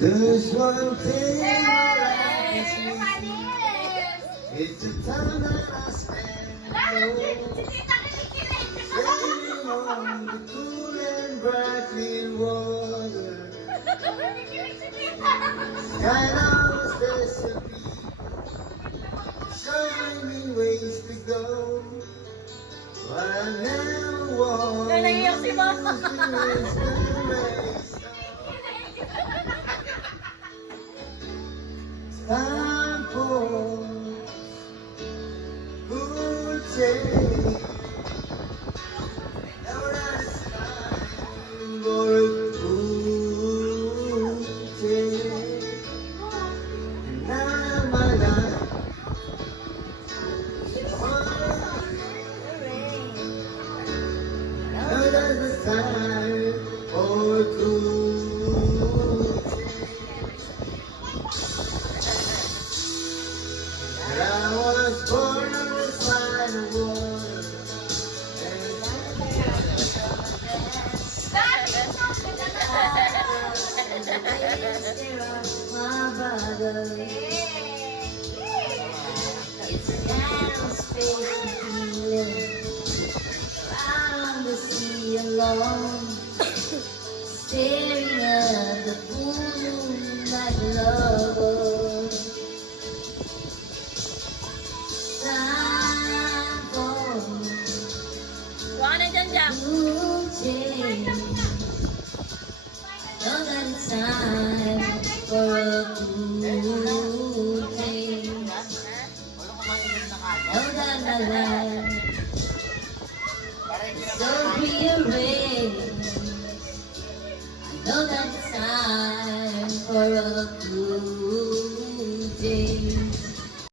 There's one thing I it's the time that I spend sailing on the cool and bright clean water. Skyline was there to be, showing me ways to go. But I never walked Naiiyak si Mama. Time for good day. Now that it's time for a good day. Now my life. Now that it's time for a good day. I was born on the side of water. My brother, it's a narrow space between out on the sea alone, staring at the full moon like a lover. Time for Wala dyan dyan. good change. Know that it's time for a good change. Know that my life is so rearranged. I know that it's time for a good change.